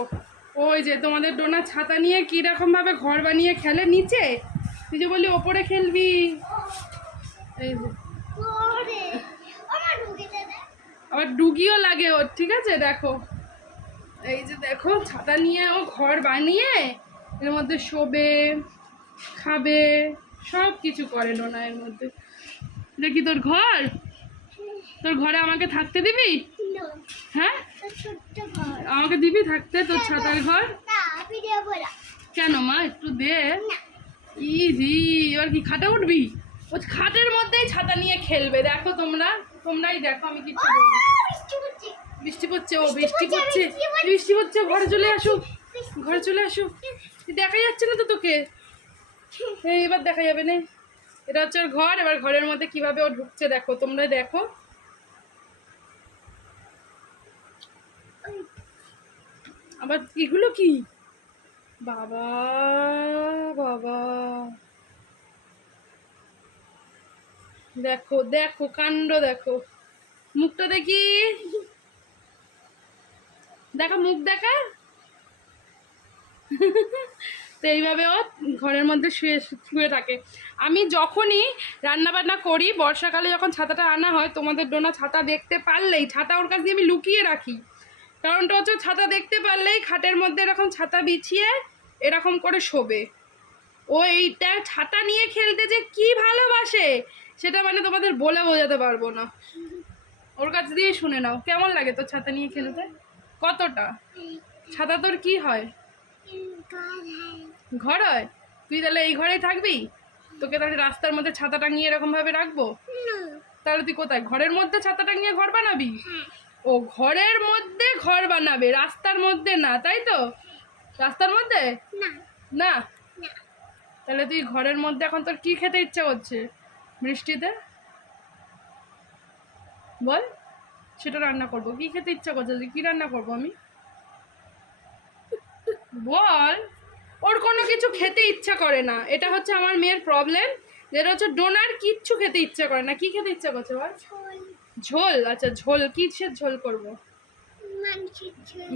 দেখো, ওই যে তোমাদের ডোনা ছাতা নিয়ে কিরকম ভাবে ঘর বানিয়ে খেলে নিচে। তুই যে বললি ওপরে খেলবি, এই যে আবার ডুগিও লাগে ওর, ঠিক আছে। দেখো এই যে দেখো ছাতা নিয়ে ও ঘর বানিয়ে এর মধ্যে শোবে, খাবে, সব কিছু করে ডোনা এর মধ্যে। দেখি তোর ঘর, তোর ঘরে আমাকে থাকতে দিবি? হ্যাঁ আমাকে দিবি থাকতে তোর ছাতার ঘর? কেন মা, একটু দে। ইজি, এবার কি খাটে উঠবি? ও খাটের মধ্যেই ছাতা নিয়ে খেলবে। দেখো তোমরাই দেখো, আমি কিছু বলি। বৃষ্টি পড়ছে, ও বৃষ্টি পড়ছে, বৃষ্টি পড়ছে, ঘরে চলে আসো, ঘরে চলে আসো। দেখা যাচ্ছে না তো তোকে, এবার দেখা যাবে না। এটা হচ্ছে ওর ঘর। এবার ঘরের মধ্যে কিভাবে ও ঢুকছে দেখো, তোমরা দেখো। আবার এগুলো কি? বাবা বাবা, দেখো দেখো কাণ্ড, দেখো মুখটা দেখি, দেখা মুখ দেখা। তো এইভাবে ও ঘরের মধ্যে শুয়ে থাকে। আমি যখনই রান্না বান্না করি, বর্ষাকালে যখন ছাতাটা আনা হয়, তোমাদের ডোনা ছাতা দেখতে পারলেই ছাতা ওর কাছ দিয়ে আমি লুকিয়ে রাখি। কারণটা হচ্ছে ছাতা দেখতে পারলেই খাটের মধ্যে এরকম ছাতা বিছিয়ে এরকম করে শোবে। ও এইটা ছাতা নিয়ে খেলতে যে কি ভালোবাসে সেটা মানে তোমাদের বলে বোঝাতে পারবো না। ওর কাছ দিয়ে শুনে নাও, কেমন লাগে তোর ছাতা নিয়ে খেলতে? কতটা? ছাতা তোর কি হয়? ঘর হয়? তুই তাহলে এই ঘরেই থাকবি? তোকে তাহলে রাস্তার মধ্যে ছাতা টাঙিয়ে এরকম ভাবে রাখবো? তাহলে তুই কোথায়, ঘরের মধ্যে ছাতা টাঙিয়ে ঘর বানাবি? ও ঘরের মধ্যে ঘর বানাবে, রাস্তার মধ্যে না, তাই তো? রাস্তার মধ্যে না। তাহলে তুই ঘরের মধ্যে এখন তোর কি খেতে ইচ্ছা করছে বৃষ্টিতে? বল, সেটা রান্না করবো। কি খেতে ইচ্ছা করছে? কি রান্না করবো আমি? বল। ওর কোনো কিছু খেতে ইচ্ছা করে না, এটা হচ্ছে আমার মেয়ের প্রবলেম। যেটা হচ্ছে ডোনার কিচ্ছু খেতে ইচ্ছা করে না। কি খেতে ইচ্ছা করছে বল? ঝোল। আচ্ছা ঝোল, কিসের ঝোল করবো?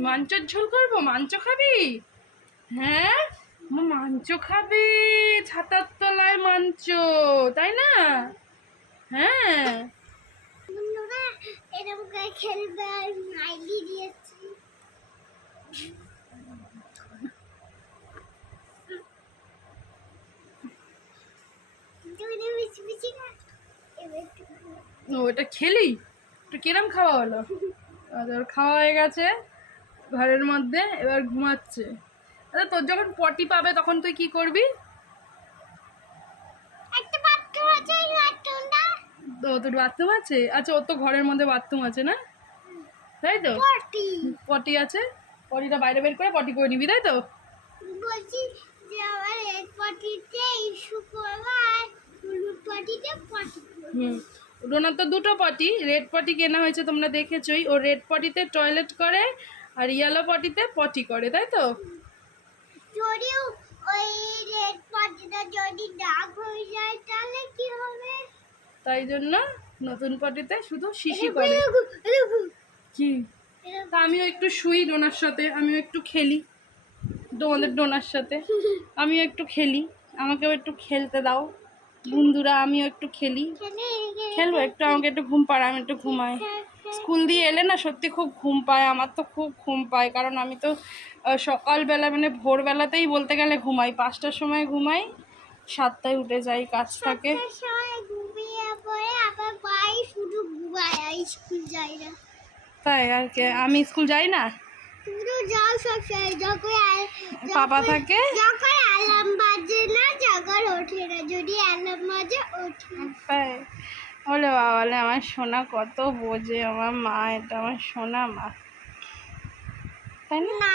মাংসের ঝোল করবো। মাংস খাবি? হ্যাঁ মাংস খাবি, ছাতার তলায় মাংস, তাই না? হ্যাঁ খেলবে। ও এটা খেলি, একটু কিরম খাওয়া হলো? ওর খাওয়া হয়ে গেছে ঘরের মধ্যে, এবার ঘুমাচ্ছে। আচ্ছা তোর যখন পটি পাবে তখন তুই কি করবি? তোর বাথরুম আছে? আচ্ছা, ওর তো ঘরের মধ্যে বাথরুম আছে না, তাই তো? পটি আছে, পটিটা বাইরে বের করে পটি করে নিবি, তাই তো? বলছি যে আমার রেড পটিতে ইস্যু করব আর হলুদ পটিতে পটি করব। ডোনার তো দুটো পটি, রেড পটি কেনা হয়েছে তোমরা দেখেছই। ও রেড পটিতে টয়লেট করে আর ইয়েলো পটিতে পটি করে, তাই তো? যদি ওই রেড পটিটা যদি দাগ হয়ে যায় তাহলে কি হবে? তাই জন্য নতুন পটিতে শুধু শিশি করে। কি? তা আমিও একটু শুই ডোনার সাথে, আমিও একটু খেলি তোমাদের ডোনার সাথে, আমিও একটু খেলি, আমাকেও একটু খেলতে দাও বন্ধুরা, আমিও একটু খেলবো একটু। আমাকে একটু ঘুম পাড়ায়, আমি একটু ঘুমাই। স্কুল দিয়ে এলে না সত্যি খুব ঘুম পায়, আমার তো খুব ঘুম পায়। কারণ আমি তো সকালবেলা মানে ভোরবেলাতেই বলতে গেলে ঘুমাই, 5টার সময় ঘুমাই, 7টায় উঠে যাই, কাজ থাকে। তাই আর কি, আমি স্কুল যাই না, পাপা থাকে। বলে বাবা, বলে আমার সোনা কত বোঝে, আমার মা, এটা আমার সোনা মা, তাই না?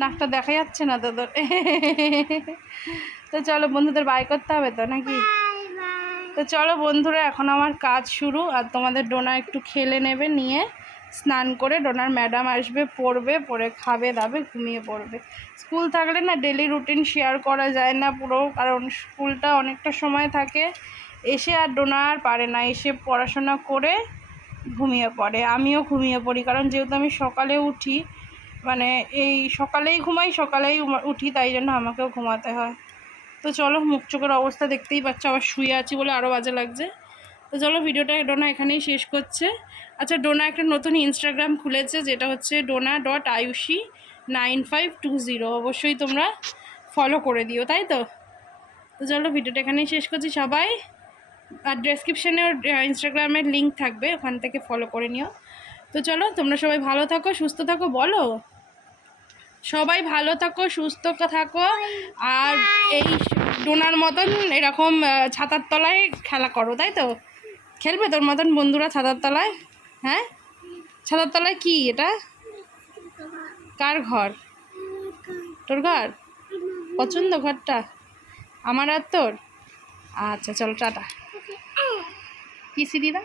নাকটা দেখা যাচ্ছে না তো তোর। তো চলো বন্ধুদের বাই করতে হবে তো নাকি? তো চলো বন্ধুরা, এখন আমার কাজ শুরু। আর তোমাদের ডোনা একটু খেলে নেবে, নিয়ে স্নান করে ডোনার ম্যাডাম আসবে, পড়বে, পড়ে খাবে দাবে, ঘুমিয়ে পড়বে। স্কুল থাকলে না ডেলি রুটিন শেয়ার করা যায় না পুরো, কারণ স্কুলটা অনেকটা সময় থাকে, এসে আর ডোনা আর পারে না, এসে পড়াশোনা করে ঘুমিয়ে পড়ে। আমিও ঘুমিয়ে পড়ি, কারণ যেহেতু আমি সকালে উঠি, মানে এই সকালেই ঘুমাই, সকালেই উঠি, তাই জন্য আমাকেও ঘুমাতে হয়। তো চলো, মুখ চোখের অবস্থা দেখতেই পাচ্ছ, আবার শুয়ে আছি বলে আরও বাজে লাগছে। তো চলো, ভিডিওটা ডোনা এখানেই শেষ করছে। আচ্ছা, ডোনা একটা নতুন ইনস্টাগ্রাম খুলেছে, যেটা হচ্ছে dona.ayushi9520। অবশ্যই তোমরা ফলো করে দিও, তাই তো? তো চলো, ভিডিওটা এখানেই শেষ করছি সবাই। আর ডেসক্রিপশানে ওর ইনস্টাগ্রামের লিঙ্ক থাকবে, ওখান থেকে ফলো করে নিও। তো চলো, তোমরা সবাই ভালো থাকো, সুস্থ থাকো, বলো সবাই ভালো থাকো, সুস্থ থাকো। আর এই ডোনার মতন এরকম ছাতার তলায় খেলা করো, তাই তো? খেলবে তোর মতন বন্ধুরা ছাতার তলায়? হ্যাঁ, ছাতার তলায় কি এটা? কার ঘর? তোর ঘর? পছন্দ ঘরটা আমার আর তোর? আচ্ছা চলো, টাটা। কি দিদা?